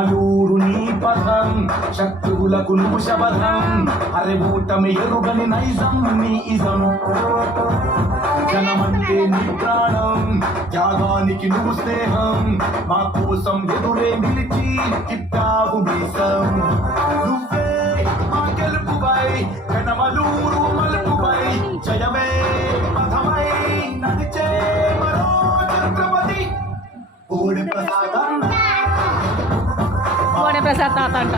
పెనమలూరు నీ పదం శత్రువులకు నువ్వు శబదం అరే ఊటమి ఎరుగని నైజం నీ ఇజం జనమంటే నీ ప్రాణం త్యాగానికి నువ్వు స్నేహం మా కోసం ఎదురే నిలిచి తిప్పావు మీసం నువ్వే మా గెలుపుపై పెనమలూరు మలుపుపై జయమే పథమై నడిచే మరో ఛత్రపతి కోడి ప్రసాదం ప్రసాద్ తాత అంట